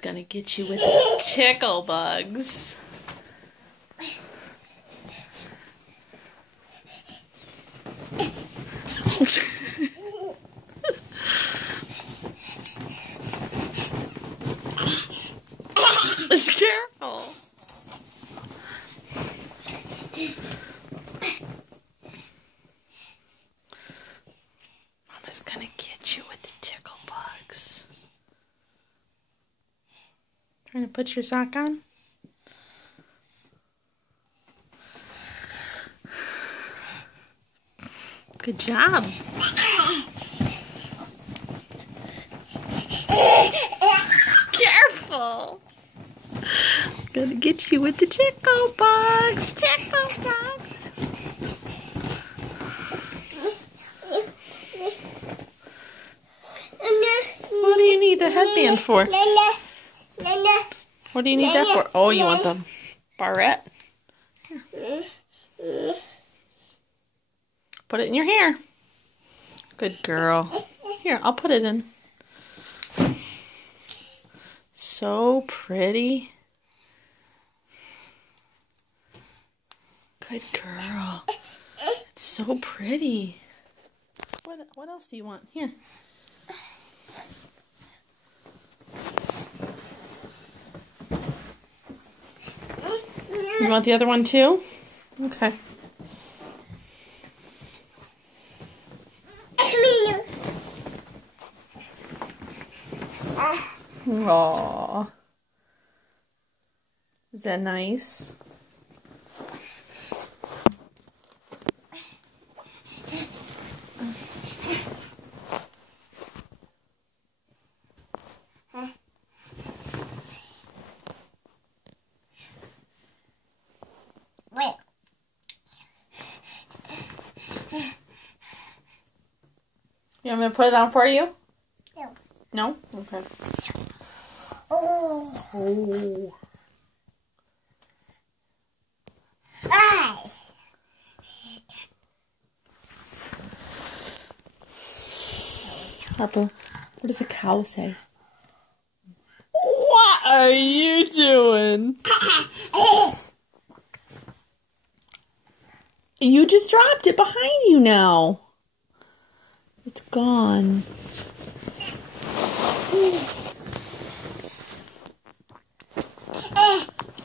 gonna get you with tickle bugs. Just careful. Mama's gonna get you with the tickle bugs. Trying to put your sock on? Good job. Careful. Gonna get you with the tickle bugs. Tickle bugs. What do you need the headband for? What do you need that for? Oh, you want the barrette? Here. Put it in your hair. Good girl. Here, I'll put it in. So pretty. Good girl. It's so pretty. What else do you want? Here. You want the other one too? Okay. Aww. Is that nice? You want me to put it on for you? No. No? Okay. Oh. Oh. Harper, what does a cow say? What are you doing? You just dropped it behind you now. It's gone.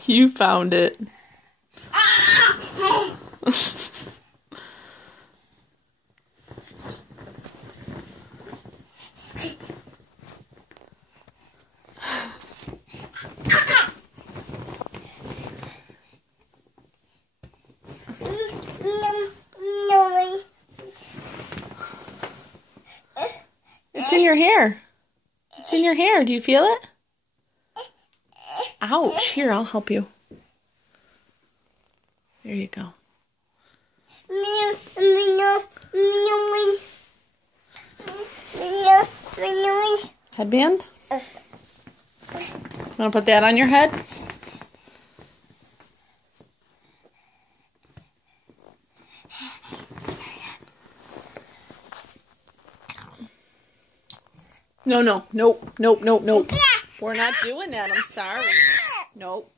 You found it. It's in your hair. It's in your hair. Do you feel it? Ouch. Here, I'll help you. There you go. Headband? Want to put that on your head? No, no, nope, nope, nope, nope. We're not doing that. I'm sorry. Nope.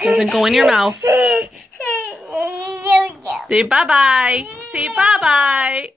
Doesn't go in your mouth. Say bye-bye. Say bye-bye.